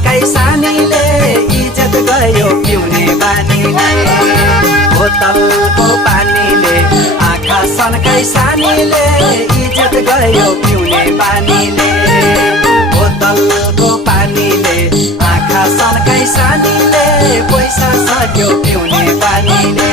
सनकाई सानीले इज्जत गयो पिउने बानीले बोतलको पानीले आँखा सनकाई सानीले इज्जत गयो पिउने बानीले बोतलको पानीले आँखा सनकाई सानीले पैसा सक्यो पिउने बानीले